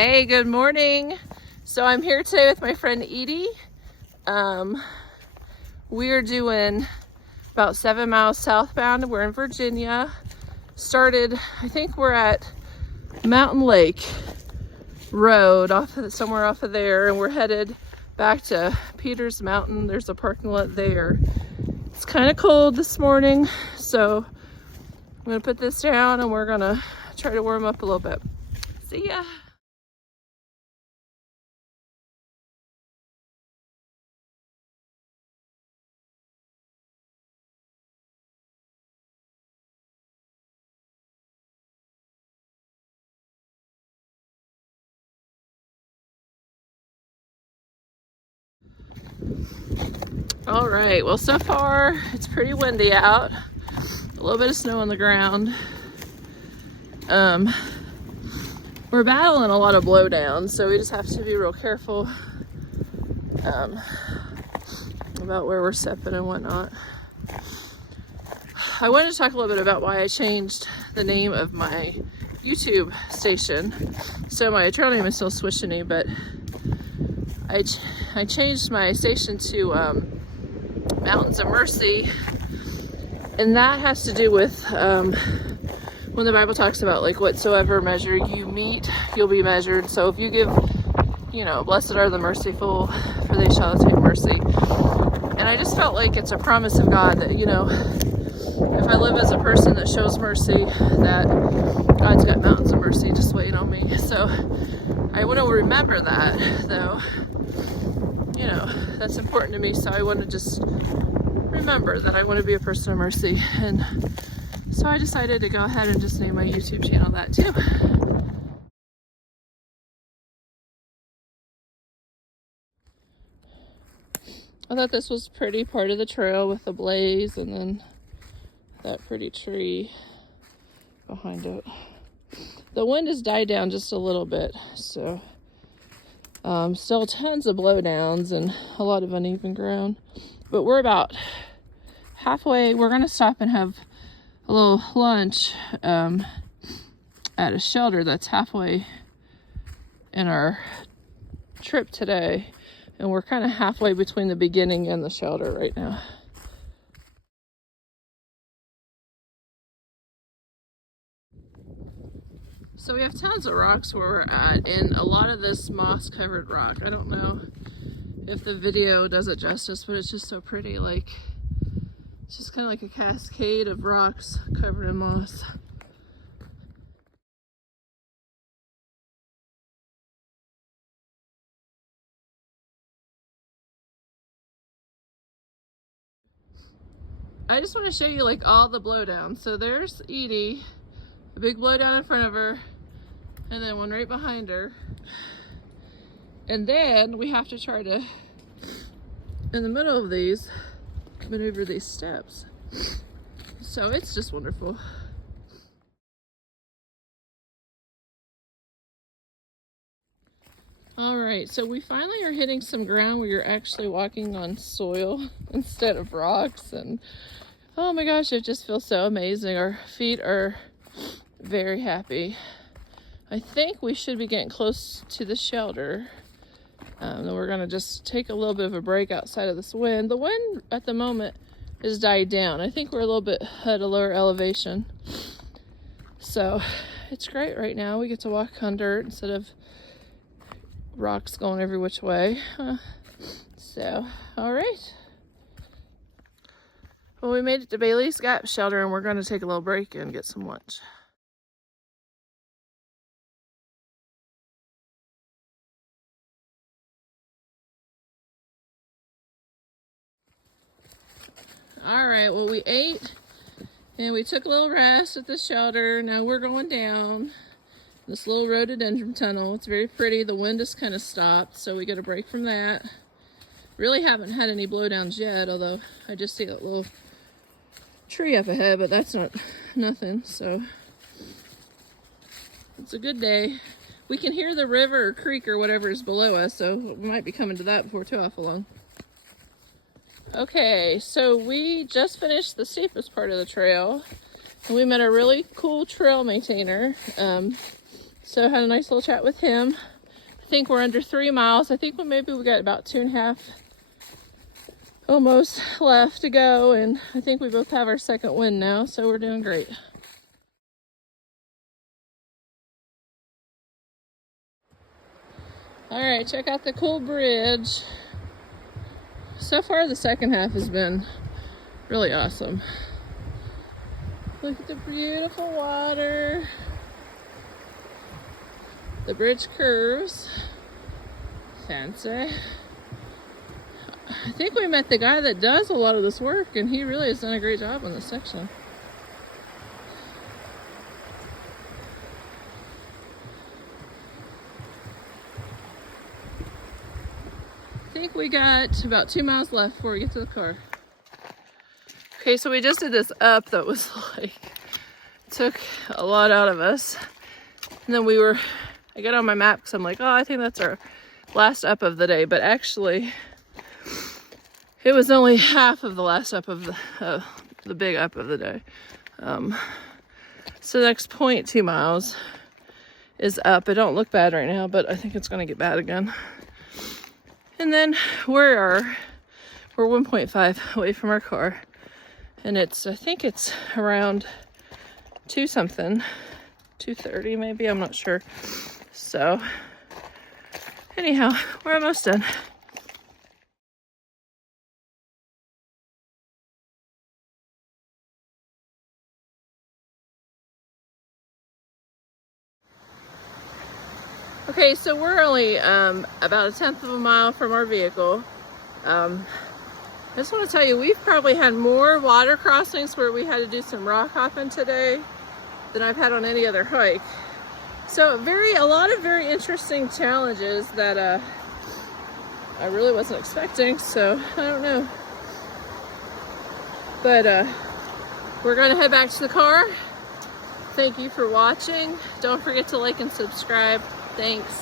Hey, good morning. So I'm here today with my friend Edie. We are doing about 7 miles southbound. We're in Virginia. Started, I think we're at Mountain Lake Road, somewhere off of there, and we're headed back to Peters Mountain. There's a parking lot there. It's kind of cold this morning, so I'm gonna put this down and we're gonna try to warm up a little bit. See ya. All right, well, so far it's pretty windy out. A little bit of snow on the ground. We're battling a lot of blowdowns, so we just have to be real careful about where we're stepping and whatnot. I wanted to talk a little bit about why I changed the name of my YouTube station. So my trail name is still Swishiny, but I changed my station to Mountains of Mercy, and that has to do with when the Bible talks about like whatsoever measure you meet, you'll be measured. So if you give, blessed are the merciful, for they shall obtain mercy. And I just felt like it's a promise of God that, if I live as a person that shows mercy, that God's got mountains of mercy just waiting on me. So I want to remember that, though. That's important to me. So I want to just remember that I want to be a person of mercy. And so I decided to go ahead and just name my YouTube channel that too. I thought this was a pretty part of the trail with the blaze and then that pretty tree behind it. The wind has died down just a little bit, so still tons of blowdowns and a lot of uneven ground. But we're about halfway. We're gonna stop and have a little lunch at a shelter that's halfway in our trip today. And we're kind of halfway between the beginning and the shelter right now. So we have tons of rocks where we're at, and a lot of this moss covered rock. I don't know if the video does it justice, but it's just so pretty. Like, it's just kind of like a cascade of rocks covered in moss. I just want to show you like all the blowdowns. So there's Edie, a big blowdown in front of her, and then one right behind her. And then we have to try to, in the middle of these, maneuver these steps. So it's just wonderful. All right, so we finally are hitting some ground where you're actually walking on soil instead of rocks, and oh my gosh, it just feels so amazing. Our feet are very happy. I think we should be getting close to the shelter. Then we're gonna just take a little bit of a break outside of this wind. The wind at the moment has died down. I think we're a little bit at a lower elevation. So it's great right now. We get to walk on dirt instead of rocks going every which way. So, all right. Well, we made it to Bailey's Gap Shelter, and we're going to take a little break and get some lunch. All right, well, we ate and we took a little rest at the shelter. Now we're going down this little Rhododendron Tunnel. It's very pretty. The wind has kind of stopped, so we get a break from that. Really haven't had any blowdowns yet, although I just see that little tree up ahead, but that's nothing. So it's a good day. We can hear the river or creek or whatever is below us, so we might be coming to that before too awful long. Okay, so we just finished the steepest part of the trail, and we met a really cool trail maintainer. So had a nice little chat with him. I think we're under 3 miles. I think maybe we got about 2.5 almost left to go, and I think we both have our second win now, so we're doing great. All right, check out the cool bridge. So far the second half has been really awesome. Look at the beautiful water. The bridge curves. Fancy. I think we met the guy that does a lot of this work, and he really has done a great job on this section. I think we got about 2 miles left before we get to the car. Okay, so we just did this up that was like, took a lot out of us. And then I got on my map because I'm like, oh, I think that's our last up of the day. But actually, it was only half of the last up of the big up of the day. So the next 0.2 miles is up. It don't look bad right now, but I think it's gonna get bad again. And then we're 1.5 away from our car, and I think it's around 2:30 maybe, I'm not sure. So anyhow, we're almost done. Okay, so we're only about 1/10 of a mile from our vehicle. I just want to tell you, we've probably had more water crossings where we had to do some rock hopping today than I've had on any other hike. So a lot of very interesting challenges that I really wasn't expecting, so I don't know. But we're gonna head back to the car. Thank you for watching. Don't forget to like and subscribe. Thanks.